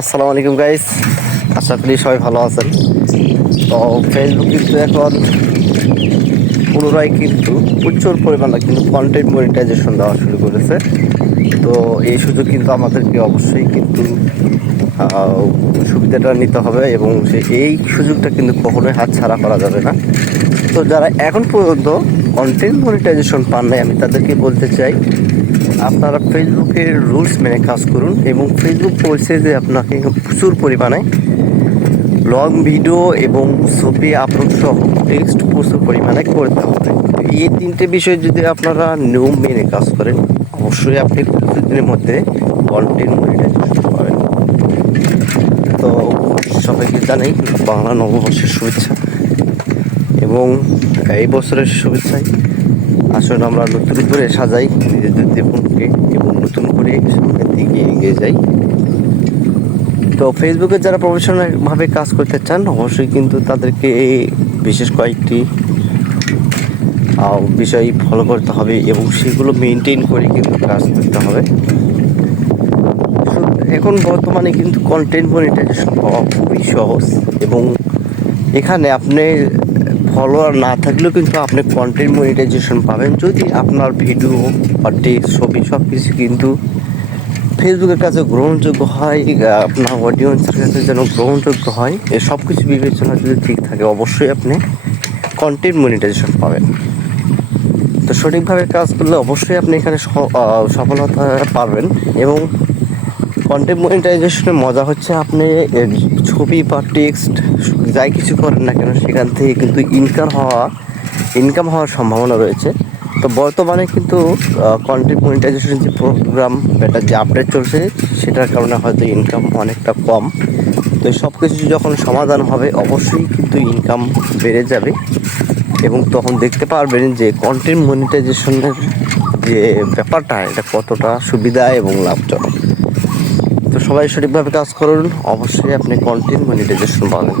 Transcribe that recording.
আসসালামু আলাইকুম গাইস, আশা করি সবাই ভালো আছেন। তো ফেসবুক কিন্তু এখন পুনরায় কিন্তু প্রচুর পরিমাণে কিন্তু কন্টেন্ট মনিটাইজেশন দেওয়া শুরু করেছে। তো এই সুযোগ কিন্তু আমাদেরকে অবশ্যই কিন্তু আহ, সুবিধাটা নিতে হবে এবং এই সুযোগটা কিন্তু কখনোই হাতছাড়া করা যাবে না। তো যারা এখন পর্যন্ত কন্টেন্ট মনিটাইজেশন পান নাই, আমি তাদেরকে বলতে চাই আপনারা ফেসবুকের রুলস মেনে কাজ করুন এবং ফেসবুক বলছে যে আপনাকে প্রচুর পরিমাণে লং ভিডিও এবং ছবি আপলোড সহ টেক্সট প্রচুর পরিমাণে করতে হবে। এই তিনটে বিষয় যদি আপনারা নিয়ম মেনে কাজ করেন, অবশ্যই আপনি কিছুদিনের মধ্যে কন্টেন্ট মনিটাইজেশন পাবেন। তো সবাইকে জানাই বাংলা নববর্ষের শুভেচ্ছা এবং এই বছরের শুভেচ্ছায় আসলে আমরা নতুন করে সাজাই নিজেদের জীবনকে এবং নতুন করে সামনের দিকে এগিয়ে যাই। তো ফেসবুকে যারা প্রফেশনালভাবে কাজ করতে চান, অবশ্যই কিন্তু তাদেরকে বিশেষ কয়েকটি বিষয় ফলো করতে হবে এবং সেগুলো মেনটেন করে কিন্তু কাজ করতে হবে। এখন বর্তমানে কিন্তু কন্টেন্ট মনিটাইজেশন পাওয়া খুবই সহজ এবং এখানে আপনি ফলোয়ার না থাকলেও কিন্তু আপনি কন্টেন্ট মনিটাইজেশন পাবেন যদি আপনার ভিডিও বা টেক্সট ছবি সব কিছু কিন্তু ফেসবুকের কাছে গ্রহণযোগ্য হয়, আপনার অডিয়েন্সের কাছে যেন গ্রহণযোগ্য হয়। এ সব কিছু বিবেচনা যদি ঠিক থাকে, অবশ্যই আপনি কন্টেন্ট মনিটাইজেশন পাবেন। তো সঠিকভাবে কাজ করলে অবশ্যই আপনি এখানে সফলতা পাবেন। এবং কন্টেন্ট মনিটাইজেশনের মজা হচ্ছে আপনি ছবি বা টেক্সট যাই কিছু করেন না কেন সেখান থেকে কিন্তু ইনকাম হওয়ার সম্ভাবনা রয়েছে। তো বর্তমানে কিন্তু কন্টেন্ট মনিটাইজেশন যে প্রোগ্রাম, এটা যে আপডেট চলছে সেটার কারণে হয়তো ইনকাম অনেকটা কম। তো সব কিছু যখন সমাধান হবে অবশ্যই কিন্তু ইনকাম বেড়ে যাবে এবং তখন দেখতে পারবেন যে কন্টেন্ট মনিটাইজেশনের যে ব্যাপারটা এটা কতটা সুবিধা এবং লাভজনক। তো সবাই সঠিকভাবে কাজ করুন, অবশ্যই আপনি কন্টেন্ট মনিটাইজেশন পাবেন।